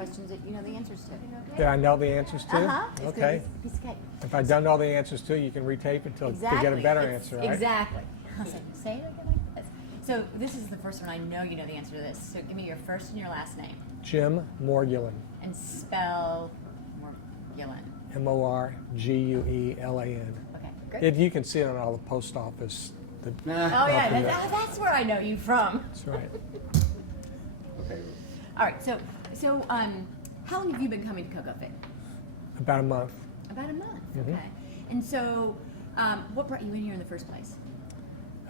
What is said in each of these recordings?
questions that you know the answers to. That I know the answers to? Uh-huh. Okay. Piece of cake. If I don't know the answers to, you can retape it to get a better answer, right? Exactly. I'll say it again like this. So this is the first one. I know you know the answer to this. So give me your first and your last name. Jim Morguelan. And spell Morguelan. Morguelan. Okay, great. You can see it on all the post office. Oh yeah, that's where I know you from. That's right. All right, so how long have you been coming to Koko Fit? About a month. About a month, Mm-hmm. okay. And so, what brought you in here in the first place?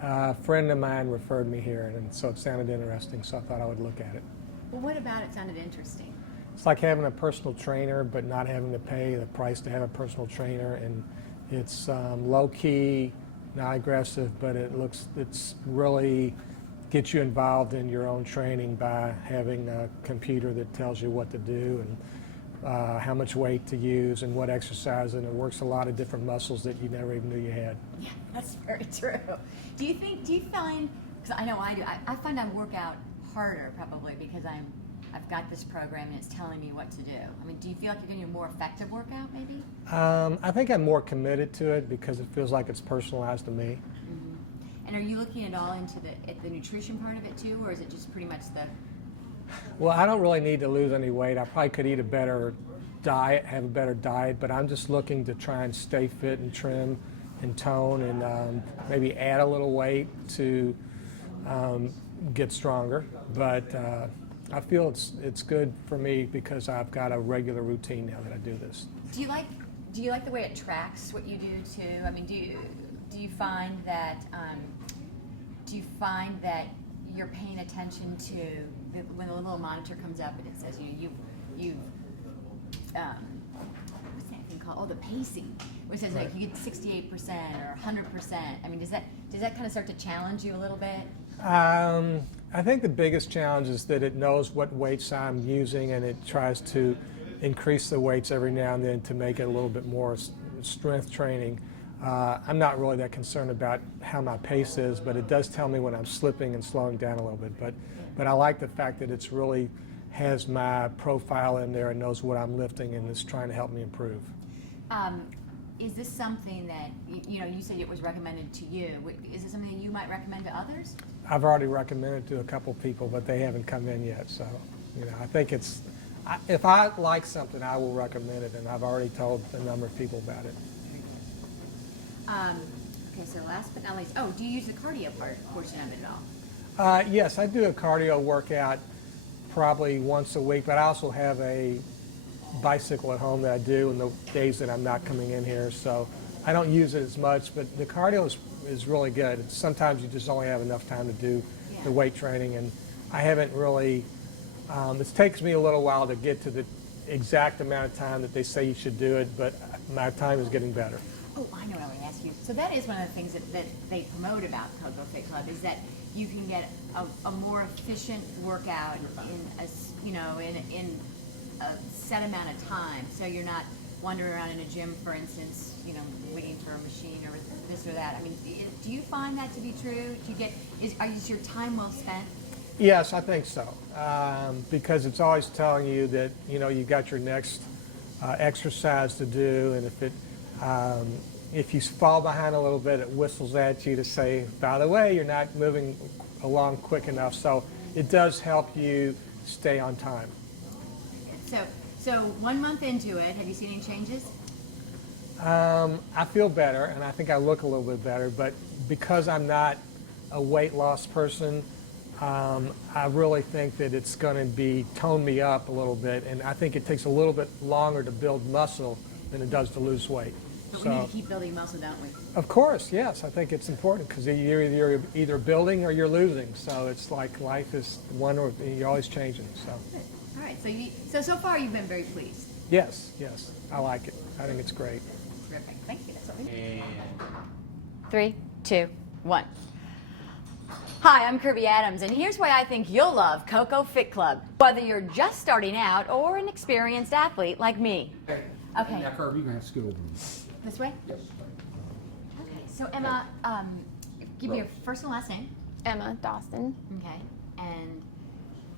A friend of mine referred me here, and so it sounded interesting, so I thought I would look at it. Well, what about it sounded interesting? It's like having a personal trainer, but not having to pay the price to have a personal trainer, and it's low key, not aggressive, but it's really gets you involved in your own training by having a computer that tells you what to do and how much weight to use and what exercise, and it works a lot of different muscles that you never even knew you had. Yeah, that's very true. Do you find, because I know I do, I find I work out harder probably because I've got this program and it's telling me what to do. I mean, do you feel like you're getting a more effective workout maybe? I think I'm more committed to it because it feels like it's personalized to me. Mm-hmm. And are you looking at all into the nutrition part of it too, or is it just pretty much the... Well, I don't really need to lose any weight. I probably could eat a better diet, have a better diet, but I'm just looking to try and stay fit and trim and tone and maybe add a little weight to get stronger. But I feel it's good for me because I've got a regular routine now that I do this. Do you like the way it tracks what you do too? I mean, do you find that you're paying attention to when the little monitor comes up and it says you've what's that thing called? Oh, the pacing, where it says Right. like you get 68% or 100%. I mean, does that kind of start to challenge you a little bit? I think the biggest challenge is that it knows what weights I'm using and it tries to increase the weights every now and then to make it a little bit more strength training. I'm not really that concerned about how my pace is, but it does tell me when I'm slipping and slowing down a little bit. But I like the fact that it's really has my profile in there and knows what I'm lifting and is trying to help me improve. Is this something that, you said it was recommended to you. Is it something that you might recommend to others? I've already recommended to a couple people, but they haven't come in yet. So, I think if I like something, I will recommend it, and I've already told a number of people about it. Okay, so last but not least, do you use the cardio portion of it at all? Yes, I do a cardio workout probably once a week, but I also have a bicycle at home that I do in the days that I'm not coming in here, so I don't use it as much, but the cardio is really good. Sometimes you just only have enough time to do the weight training, and I haven't really, it takes me a little while to get to the exact amount of time that they say you should do it, but my time is getting better. Oh, I know what I want to ask you. So that is one of the things that they promote about Koko Fit Club is that you can get a more efficient workout in a set amount of time. So you're not wandering around in a gym, for instance, waiting for a machine or this or that. I mean, do you find that to be true? Is your time well spent? Yes, I think so, because it's always telling you that you got your next exercise to do, and if you fall behind a little bit, it whistles at you to say, by the way, you're not moving along quick enough. So it does help you stay on time. So 1 month into it, have you seen any changes? I feel better, and I think I look a little bit better, but because I'm not a weight loss person, I really think that it's going to tone me up a little bit, and I think it takes a little bit longer to build muscle than it does to lose weight. But we need to keep building muscle, don't we? Of course, yes. I think it's important because you're either building or you're losing. So it's like life is one or you're always changing. So. Good. All right. So far you've been very pleased. Yes. I like it. I think it's great. Terrific. Thank you. That's what we need. 3, 2, 1. Hi, I'm Kirby Adams, and here's why I think you'll love Koko Fit Club, whether you're just starting out or an experienced athlete like me. Okay. Now, Kirby, you're going to have to scoot over. This way? Yes. Okay. So Emma, give me your first and last name. Emma Dawson. Okay. And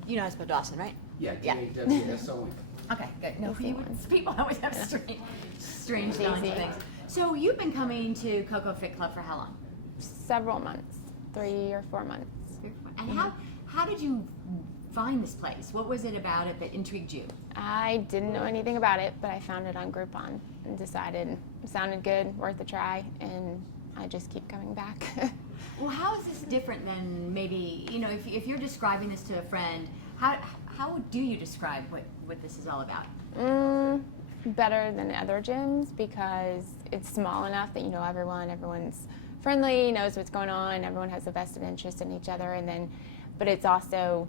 you know how to spell Dawson, right? Yeah, Yeah. DAWSON. Okay, good. No, Easy one. people always have strange spellings of Easy. things. So you've been coming to Koko Fit Club for how long? Several months, 3 or 4 months. And how did you find this place? What was it about it that intrigued you? I didn't know anything about it, but I found it on Groupon and decided it sounded good, worth a try, and I just keep coming back. Well, how is this different than maybe, if you're describing this to a friend, how do you describe what this is all about? Better than other gyms because it's small enough that you know everyone's friendly, knows what's going on, everyone has a vested interest in each other, but it's also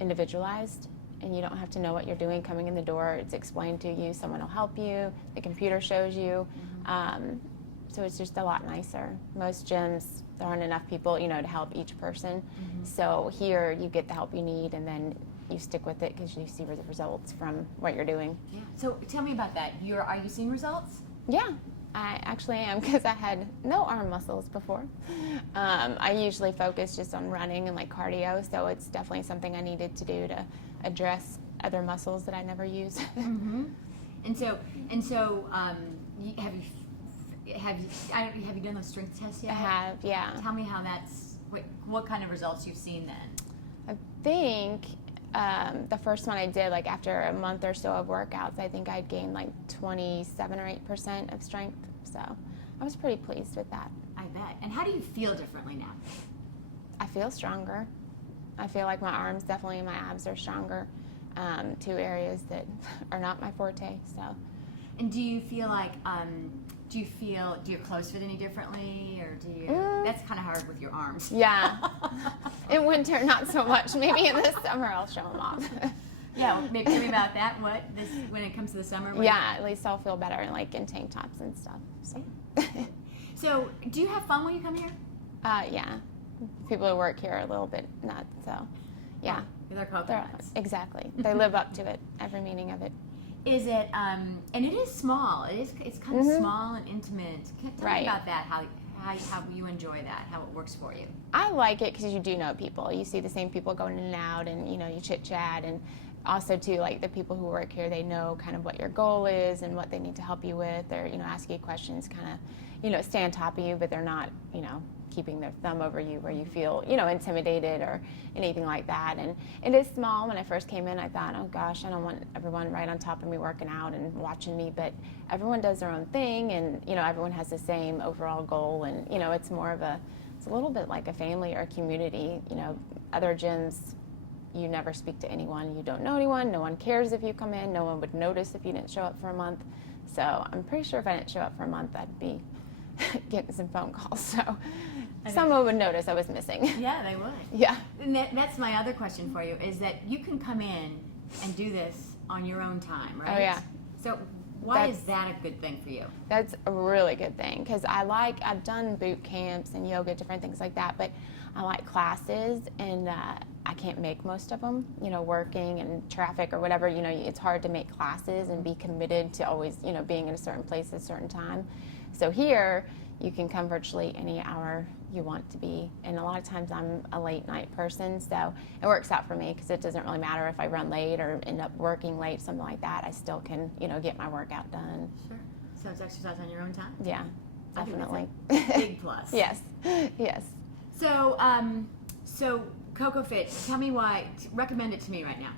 individualized, and you don't have to know what you're doing coming in the door. It's explained to you, someone will help you, the computer shows you, so it's just a lot nicer. Most gyms, there aren't enough people, to help each person, so here you get the help you need, and then you stick with it because you see the results from what you're doing. Yeah. So tell me about that. Are you seeing results? Yeah, I actually am because I had no arm muscles before. I usually focus just on running and like cardio, so it's definitely something I needed to do to address other muscles that I never use. And so, have you done those strength tests yet? I have, yeah. Tell me how what kind of results you've seen then. I think the first one I did, like after a month or so of workouts, I think I'd gained like 27 or 8% of strength. So I was pretty pleased with that. I bet. And how do you feel differently now? I feel stronger. I feel like my arms definitely and my abs are stronger. Two areas that are not my forte. So. And do you feel like, do your clothes fit any differently, or do you? That's kind of hard with your arms. Yeah. In winter, not so much. Maybe in the summer, I'll show them off. Yeah, well, maybe tell me about that. When it comes to the summer? Yeah, at least I'll feel better, like in tank tops and stuff. So. So, do you have fun when you come here? Yeah. People who work here are a little bit nuts, so yeah. They're coconuts. Exactly. They live up to it, every meaning of it. Is it, and it is small. It's kind of small and intimate. Tell me about that, how you enjoy that, how it works for you. I like it because you do know people. You see the same people going in and out, and you chit-chat, and also too, like the people who work here, they know kind of what your goal is and what they need to help you with, or ask you questions, kind of stay on top of you, but they're not keeping their thumb over you where you feel intimidated or anything like that. And it is small. When I first came in, I thought, oh gosh, I don't want everyone right on top of me working out and watching me, but everyone does their own thing, and everyone has the same overall goal, and it's a little bit like a family or a community. Other gyms, you never speak to anyone, you don't know anyone, no one cares if you come in, no one would notice if you didn't show up for a month. So I'm pretty sure if I didn't show up for a month, I'd be getting some phone calls. So someone would notice I was missing. Yeah, they would. Yeah. And that's my other question for you, is that you can come in and do this on your own time, right? Oh, yeah. So why is that a good thing for you? That's a really good thing because I've done boot camps and yoga, different things like that, but I like classes, and I can't make most of them, working and traffic or whatever, it's hard to make classes and be committed to always, being in a certain place at a certain time. So here, you can come virtually any hour you want to be, and a lot of times I'm a late night person, so it works out for me because it doesn't really matter if I run late or end up working late, something like that. I still can, get my workout done. Sure. So it's exercise on your own time? Yeah, I think definitely. that's a big plus. Yes, yes. So, so Koko Fit, tell me why, recommend it to me right now.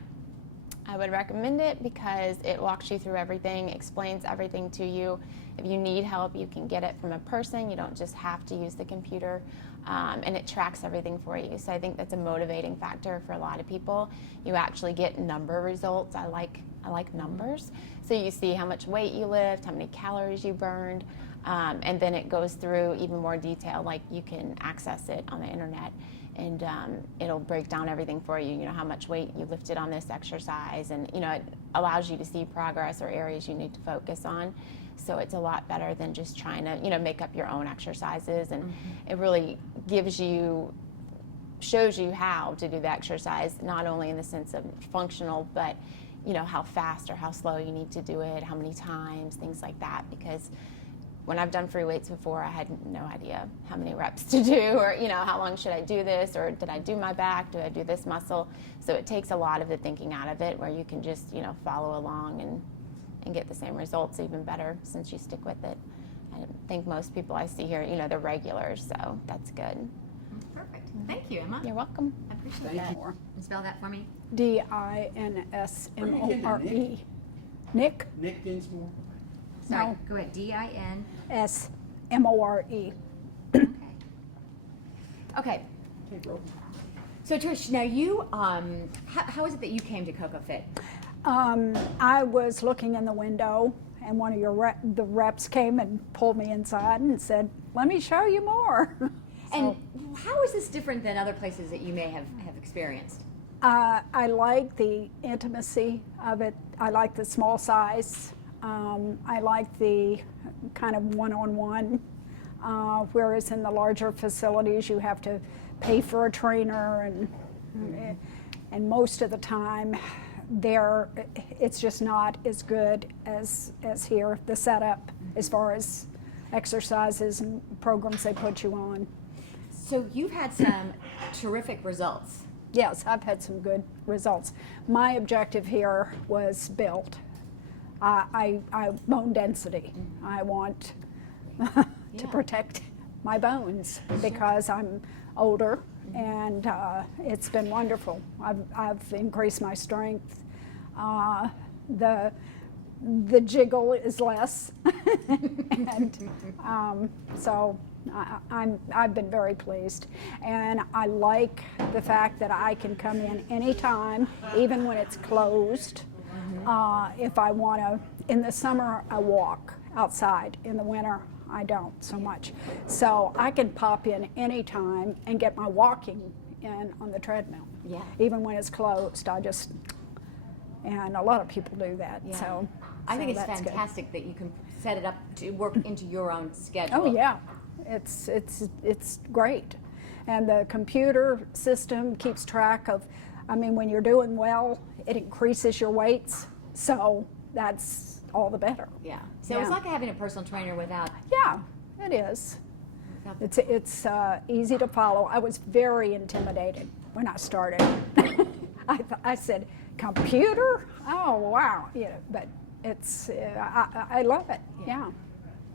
I would recommend it because it walks you through everything, explains everything to you. If you need help, you can get it from a person. You don't just have to use the computer, and it tracks everything for you. So I think that's a motivating factor for a lot of people. You actually get number results. I like numbers. So you see how much weight you lift, how many calories you burned, and then it goes through even more detail. Like you can access it on the internet, and it'll break down everything for you. How much weight you lifted on this exercise, and it allows you to see progress or areas you need to focus on. So it's a lot better than just trying to make up your own exercises, and it really shows you how to do the exercise, not only in the sense of functional, but how fast or how slow you need to do it, how many times, things like that, because when I've done free weights before, I had no idea how many reps to do, or how long should I do this, or did I do my back, do I do this muscle? So it takes a lot of the thinking out of it, where you can just follow along and get the same results, even better since you stick with it. I think most people I see here, they're regulars, so that's good. Perfect. Thank you, Emma. You're welcome. I appreciate Thank that. you. And spell that for me. Dinsmore. Nick, Nick Dinsmore. Sorry. No. Go ahead. D-I-N. Smore. Okay. Okay. Hey, bro. So Trish, now you, how is it that you came to Koko Fit? I was looking in the window, and one of the reps came and pulled me inside and said, "Let me show you more." And how is this different than other places that you may have experienced? I like the intimacy of it. I like the small size. I like the kind of one-on-one, whereas in the larger facilities you have to pay for a trainer, and most of the time there it's just not as good as here, the setup as far as exercises and programs they put you on. So you've had some terrific results. Yes, I've had some good results. My objective here was build. I bone density. I want to protect my bones because I'm older, and it's been wonderful. I've increased my strength. The jiggle is less, and so I've been very pleased, and I like the fact that I can come in anytime, even when it's closed. If I want to, in the summer I walk outside, in the winter I don't so much. So I can pop in anytime and get my walking in on the treadmill. Yeah. Even when it's closed, and a lot of people do that. Yeah. So I think so it's that's good. fantastic that you can set it up to work into your own schedule. Oh yeah, it's great, and the computer system keeps track of. I mean, when you're doing well, it increases your weights, so that's all the better. Yeah. So it's Yeah. like having a personal trainer without. Yeah, it is. without It's easy to follow. I was very intimidated when I started. I said, computer? Oh wow, but it's I love it. Yeah.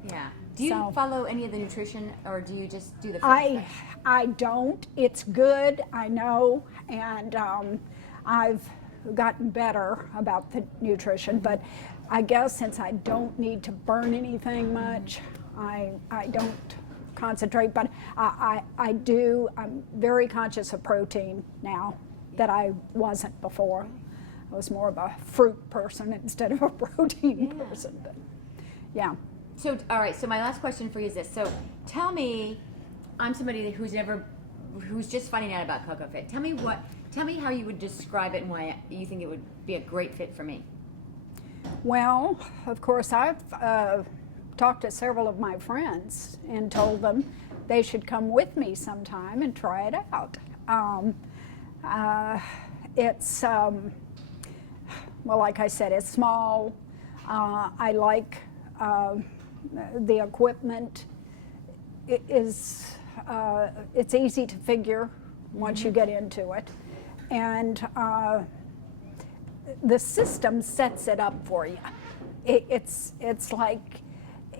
Yeah. Do you So- follow any of the nutrition, or do you just do the fitness thing? I don't. It's good, I know, and I've gotten better about the nutrition, but I guess since I don't need to burn anything much, I don't concentrate, but I do. I'm very conscious of protein now that I wasn't before. I was more of a fruit person instead of a protein person, but yeah. So, all right. So my last question for you is this. So, tell me, I'm somebody who's just finding out about Koko Fit. Tell me how you would describe it and why you think it would be a great fit for me. Well, of course, I've talked to several of my friends and told them they should come with me sometime and try it out. It's, well, like I said, it's small. I like the equipment. It's easy to figure once you get into it. And the system sets it up for you. It's like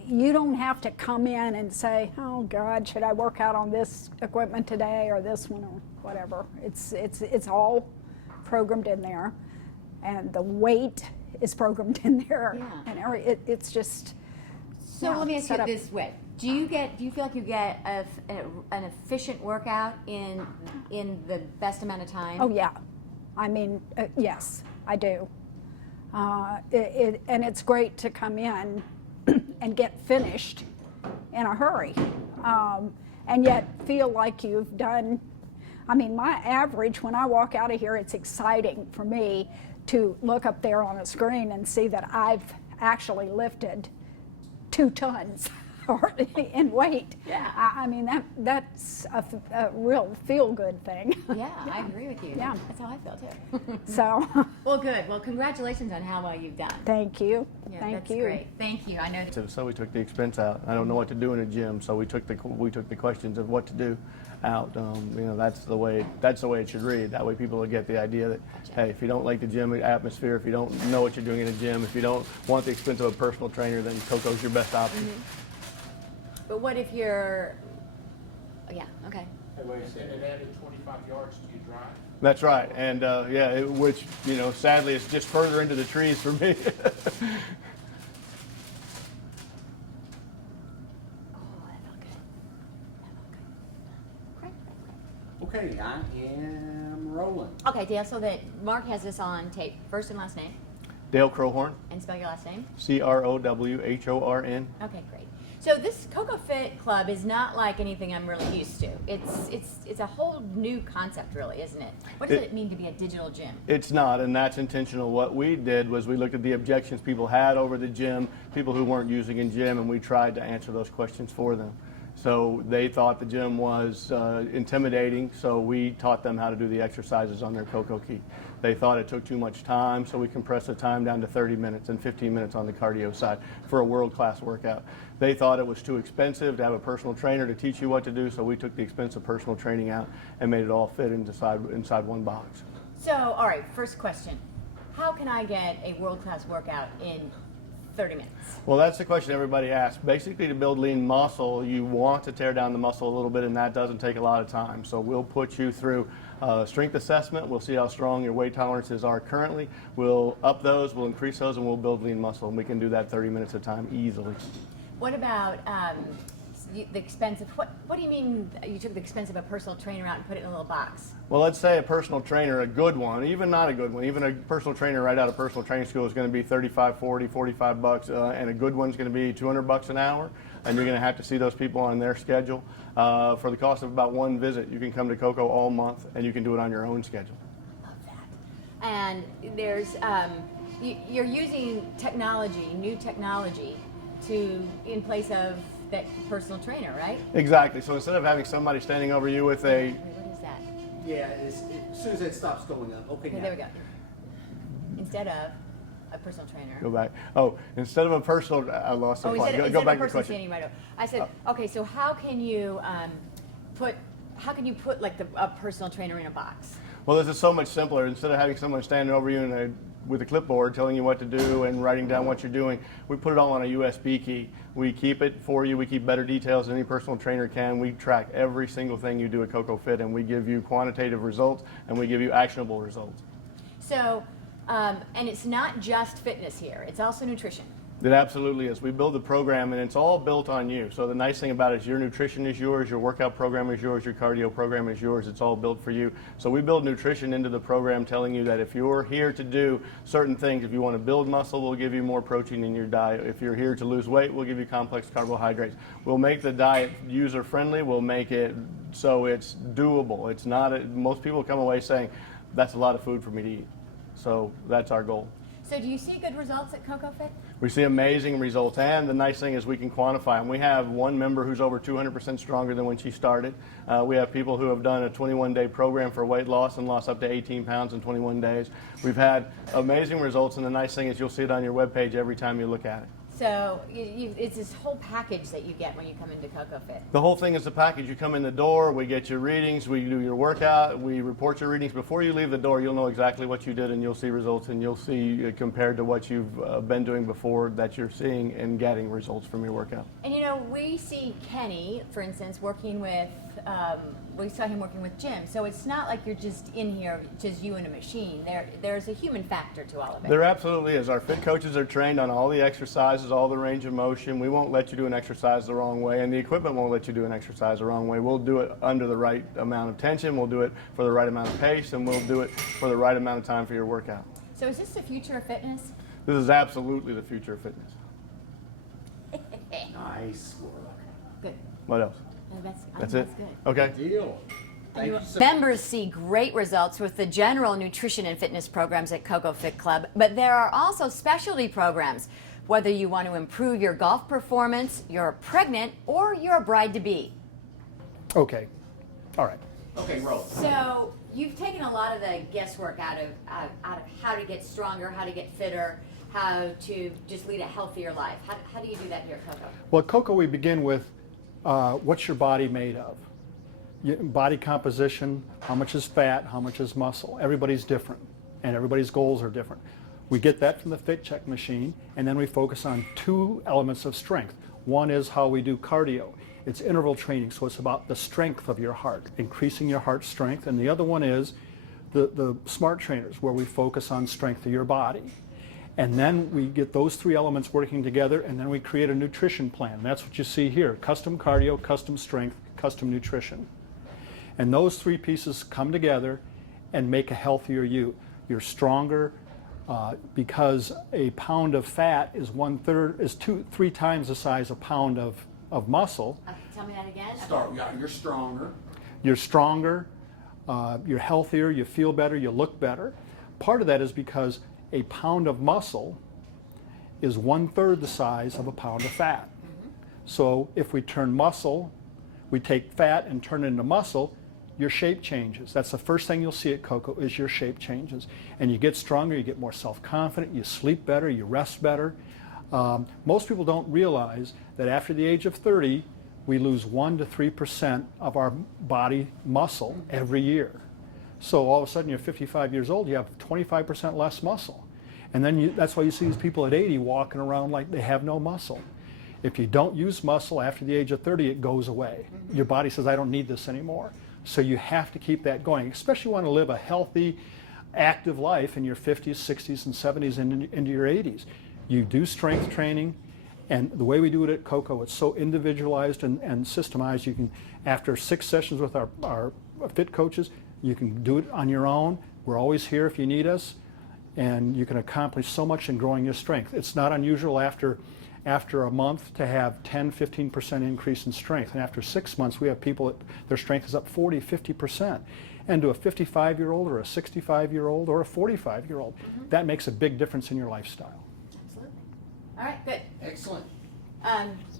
you don't have to come in and say, oh God, should I work out on this equipment today or this one or whatever. It's all programmed in there, and the weight is programmed in there, Yeah. and it's just. So yeah, let me ask set you up. this way: Do you feel like you get an efficient workout in the best amount of time? Oh yeah, I mean yes, I do. And it's great to come in and get finished in a hurry, and yet feel like you've done. I mean, my average when I walk out of here, it's exciting for me to look up there on a screen and see that I've actually lifted 2 tons start in weight. Yeah. I mean, that's a real feel-good thing. Yeah, I agree with you. Yeah. That's how I feel too. So, Well, good. Well, congratulations on how well you've done. thank you. Yeah, Thank that's you. great. Thank you. I know that. So we took the expense out. I don't know what to do in a gym, so we took the questions of what to do out. You know, that's the way it should read. That way people will get the idea that, hey, if you don't like the gym atmosphere, if you don't know what you're doing in a gym, if you don't want the expense of a personal trainer, then Koko's your best option. But what if you're? Yeah. Okay. Hey, wait a second. It added 25 yards to your drive. That's right, and which, you know, sadly it's just further into the trees for me. Oh, that felt good. That felt good. Great. Okay, I am rolling. Okay, Dale. So that Mark has this on tape. First and last name, Dale Crowhorn, and spell your last name. Crowhorn. Okay, great. So this Koko Fit Club is not like anything I'm really used to. It's a whole new concept, really, isn't it? What does it mean to be a digital gym? It's not, and that's intentional. What we did was we looked at the objections people had over the gym, people who weren't using a gym, and we tried to answer those questions for them. So they thought the gym was intimidating, so we taught them how to do the exercises on their Koko Key. They thought it took too much time, so we compressed the time down to 30 minutes and 15 minutes on the cardio side for a world-class workout. They thought it was too expensive to have a personal trainer to teach you what to do, so we took the expense of personal training out and made it all fit inside one box. So, all right, first question. How can I get a world-class workout in 30 minutes? Well, that's the question everybody asks. Basically, to build lean muscle, you want to tear down the muscle a little bit, and that doesn't take a lot of time. So we'll put you through strength assessment. We'll see how strong your weight tolerances are currently. We'll up those, we'll increase those, and we'll build lean muscle. And we can do that 30 minutes at a time easily. What about the expense of, what do you mean you took the expense of a personal trainer out and put it in a little box? Well, let's say a personal trainer, a good one, even not a good one, even a personal trainer right out of personal training school is going to be 35, 40, 45 bucks, and a good one's going to be 200 bucks an hour, and you're going to have to see those people on their schedule. For the cost of about one visit, you can come to Koko all month, and you can do it on your own schedule. Love that. And there's, you're using technology, new technology, in place of that personal trainer, right? Exactly. So instead of having somebody standing over you with a Wait, what is that? Yeah, as soon as it stops going up. Okay, Okay, now. there we go. Instead of a personal trainer. go back. Oh, instead of a personal, I lost the Oh, plot. instead Go of back a to the person question. standing right over. I said, okay, so how can you put like a personal trainer in a box? Well, this is so much simpler. Instead of having someone standing over you with a clipboard telling you what to do and writing down what you're doing, we put it all on a USB key. We keep it for you. We keep better details than any personal trainer can. We track every single thing you do at Koko Fit, and we give you quantitative results, and we give you actionable results. So, and it's not just fitness here, it's also nutrition. It absolutely is. We build the program, and it's all built on you. So the nice thing about it is your nutrition is yours, your workout program is yours, your cardio program is yours. It's all built for you. So we build nutrition into the program, telling you that if you're here to do certain things, if you want to build muscle, we'll give you more protein in your diet. If you're here to lose weight, we'll give you complex carbohydrates. We'll make the diet user-friendly. We'll make it so it's doable. It's not, most people come away saying, that's a lot of food for me to eat. So that's our goal. So do you see good results at Koko Fit? We see amazing results, and the nice thing is we can quantify them. We have one member who's over 200% stronger than when she started. We have people who have done a 21-day program for weight loss and lost up to 18 pounds in 21 days. We've had amazing results, and the nice thing is you'll see it on your webpage every time you look at it. So it's this whole package that you get when you come into Koko Fit. The whole thing is the package. You come in the door, we get your readings, we do your workout, we report your readings. Before you leave the door, you'll know exactly what you did, and you'll see results, and you'll see compared to what you've been doing before that you're seeing and getting results from your workout. And you know, we see Kenny, for instance, working with, we saw him working with Jim. So it's not like you're just in here, just you and a machine. There's a human factor to all of it. There absolutely is. Our fit coaches are trained on all the exercises, all the range of motion. We won't let you do an exercise the wrong way, and the equipment won't let you do an exercise the wrong way. We'll do it under the right amount of tension, we'll do it for the right amount of pace, and we'll do it for the right amount of time for your workout. So is this the future of fitness? This is absolutely the future of fitness. Nice work. Good. What else? No, that's That's I it? think that's good. Okay. Deal. Thank you so Members see great results with the general nutrition and fitness programs at Koko Fit Club, but there are also specialty programs. Whether you want to improve your golf performance, you're pregnant, or you're a bride-to-be. Okay, all right. Okay, roll. So you've taken a lot of the guesswork out of how to get stronger, how to get fitter, how to just lead a healthier life. How do you do that here at Koko? Well, at Koko, we begin with what's your body made of? Body composition, how much is fat, how much is muscle. Everybody's different, and everybody's goals are different. We get that from the Fit Check machine, and then we focus on two elements of strength. One is how we do cardio. It's interval training, so it's about the strength of your heart, increasing your heart strength. And the other one is the smart trainers, where we focus on strength of your body. And then we get those three elements working together, and then we create a nutrition plan. That's what you see here: custom cardio, custom strength, custom nutrition. And those three pieces come together and make a healthier you. You're stronger, because a pound of fat is three times the size of a pound of muscle. Tell me that again. You're stronger. You're stronger, you're healthier, you feel better, you look better. Part of that is because a pound of muscle is 1/3 the size of a pound of fat. So if we take fat and turn it into muscle, your shape changes. That's the first thing you'll see at Koko, is your shape changes. And you get stronger, you get more self-confident, you sleep better, you rest better. Most people don't realize that after the age of 30, we lose 1 to 3% of our body muscle every year. So all of a sudden you're 55 years old, you have 25% less muscle. And then that's why you see these people at 80 walking around like they have no muscle. If you don't use muscle after the age of 30, it goes away. Your body says, I don't need this anymore. So you have to keep that going, especially if you want to live a healthy, active life in your 50s, 60s, and 70s and into your 80s. You do strength training, and the way we do it at Koko, it's so individualized and systemized. You can, after 6 sessions with our fit coaches, you can do it on your own. We're always here if you need us, and you can accomplish so much in growing your strength. It's not unusual after a month to have 10-15% increase in strength, and after 6 months we have people that their strength is up 40-50%. And to a 55-year-old or a 65-year-old or a 45-year-old, that makes a big difference in your lifestyle. Absolutely. All right, good. Excellent.